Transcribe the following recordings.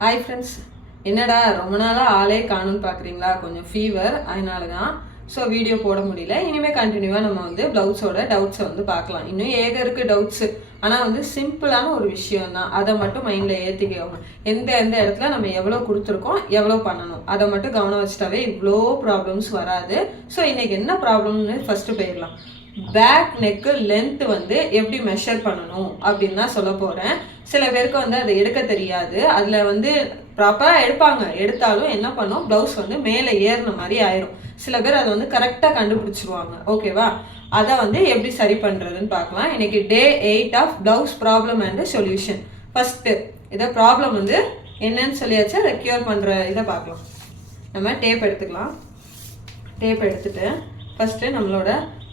Hi friends, என்னடா ரொம்ப நாளாக ஆளே காணும்னு பார்க்குறீங்களா? கொஞ்சம் ஃபீவர், அதனால தான் ஸோ வீடியோ போட முடியல. இனிமேல் கண்டினியூவாக நம்ம வந்து ப்ளவுஸோட டவுட்ஸை வந்து பார்க்கலாம். இன்னும் இருக்குது டவுட்ஸு, ஆனால் வந்து சிம்பிளான ஒரு விஷயம் தான். அதை மட்டும் மைண்டில் ஏற்றிக்கோங்க. எந்த எந்த இடத்துல நம்ம எவ்வளோ கொடுத்துருக்கோம், எவ்வளோ பண்ணணும், அதை மட்டும் கவனம் வச்சுட்டாவே இவ்வளோ ப்ராப்ளம்ஸ் வராது. ஸோ இன்றைக்கி என்ன ப்ராப்ளம்னு ஃபஸ்ட்டு போயிடலாம். பேக் நெக்கு லென்த் வந்து எப்படி மெஷர் பண்ணணும் அப்படின்னு தான் சொல்ல போகிறேன். சில பேருக்கு வந்து அதை எடுக்க தெரியாது. அதில் வந்து ப்ராப்பராக எடுப்பாங்க, எடுத்தாலும் என்ன பண்ணும், ப்ளவுஸ் வந்து மேலே ஏறின மாதிரி ஆயிரும். சில பேர் அதை வந்து கரெக்டாக கண்டுபிடிச்சிருவாங்க. ஓகேவா? அதை வந்து எப்படி சரி பண்ணுறதுன்னு பார்க்கலாம். இன்னைக்கு day 8 of blouse problem and solution. First இதை ப்ராப்ளம் வந்து என்னன்னு சொல்லியாச்சு, அதை க்யூர் பண்ணுற இதை பார்க்கலாம். நம்ம டேப் எடுத்துக்கலாம். டேப் எடுத்துட்டு ஃபஸ்ட்டு நம்மளோட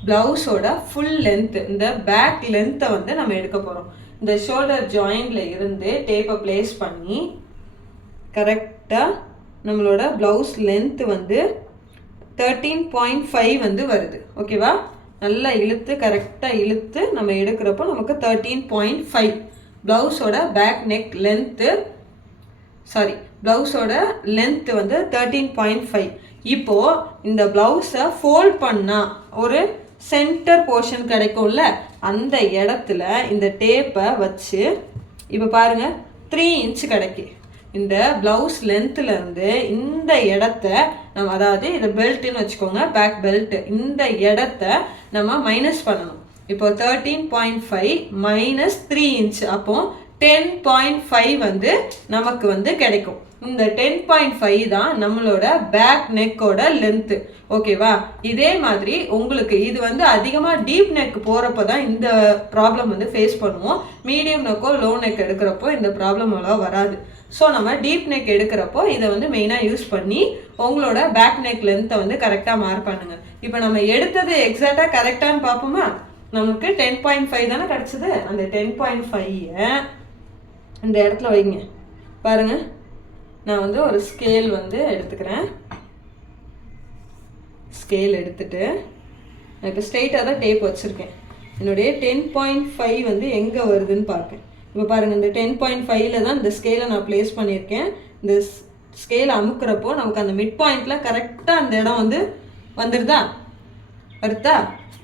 ப்ளவுஸோட ஃபுல் லென்த்து, இந்த பேக் லென்த்தை வந்து நம்ம எடுக்க போகிறோம். இந்த ஷோல்டர் ஜாயிண்டில் இருந்து டேப்பை ப்ளேஸ் பண்ணி கரெக்டாக நம்மளோட ப்ளவுஸ் லென்த்து வந்து 13.5 வந்து வருது. ஓகேவா? நல்லா இழுத்து கரெக்டாக இழுத்து நம்ம எடுக்கிறப்போ நமக்கு 13.5 ப்ளவுஸோட பேக் நெக் லென்த்து, ப்ளவுஸோட லென்த்து வந்து 13.5. இப்போது இந்த ப்ளவுஸை ஃபோல்ட் பண்ணால் ஒரு சென்டர் போர்ஷன் கிடைக்கும்ல, அந்த இடத்துல இந்த டேப்பை வச்சு இப்போ பாருங்கள் 3 இன்ச் கிடைக்கு. இந்த ப்ளவுஸ் லென்த்துலேருந்து இந்த இடத்த நம்ம, அதாவது இதை பெல்ட்டுன்னு வச்சுக்கோங்க, பேக் பெல்ட்டு, இந்த இடத்த நம்ம மைனஸ் பண்ணணும். இப்போ 13.5 மைனஸ் 3 இன்ச், அப்போ 10.5 வந்து நமக்கு வந்து கிடைக்கும். இந்த 10.5 தான் நம்மளோட பேக் நெக்கோட லென்த்து. ஓகேவா? இதே மாதிரி உங்களுக்கு இது வந்து அதிகமாக டீப் நெக் போகிறப்ப தான் இந்த ப்ராப்ளம் வந்து ஃபேஸ் பண்ணுவோம். மீடியம் நெக்கோ லோ நெக் எடுக்கிறப்போ இந்த ப்ராப்ளம் அவ்வளோ வராது. ஸோ நம்ம டீப் நெக் எடுக்கிறப்போ இதை வந்து மெயினாக யூஸ் பண்ணி உங்களோட பேக் நெக் லென்த்தை வந்து கரெக்டாக மார்க் பண்ணுங்கள். இப்போ நம்ம எடுத்தது எக்ஸாக்டாக கரெக்டானு பார்ப்போமா? நமக்கு 10.5 தானே கிடச்சிது. அந்த 10.5 இந்த இடத்துல வைங்க. பாருங்கள், நான் வந்து ஒரு ஸ்கேல் வந்து எடுத்துக்கிறேன். ஸ்கேல் எடுத்துட்டு நான் இப்போ ஸ்ட்ரெயிட்டாக தான் டேப் வச்சுருக்கேன். என்னுடைய 10.5 வந்து எங்கே வருதுன்னு பார்ப்பேன். இப்போ பாருங்கள், இந்த 10.5 தான் இந்த ஸ்கேலை நான் ப்ளேஸ் பண்ணியிருக்கேன். இந்த ஸ்கேலை அமுக்கிறப்போ நமக்கு அந்த மிட் பாயிண்டில் கரெக்டாக அந்த இடம் வந்து வந்துடுதா? வருதா?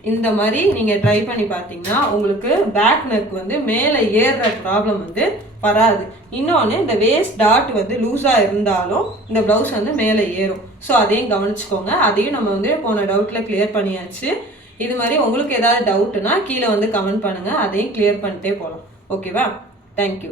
இந்த மாதிரி நீங்கள் ட்ரை பண்ணி பார்த்தீங்கன்னா உங்களுக்கு பேக் நெக் வந்து மேலே ஏறுற ப்ராப்ளம் வந்து வராது. இன்னொன்று, இந்த வேஸ்ட் டாட் வந்து லூஸாக இருந்தாலும் இந்த ப்ளவுஸ் வந்து மேலே ஏறும். ஸோ அதையும் கவனிச்சுக்கோங்க. அதையும் நம்ம வந்து போன டவுட்டில் கிளியர் பண்ணியாச்சு. இது மாதிரி உங்களுக்கு ஏதாவது டவுட்டுனா கீழே வந்து கமெண்ட் பண்ணுங்கள், அதையும் கிளியர் பண்ணிட்டே போகலாம். ஓகேவா? தேங்க்யூ.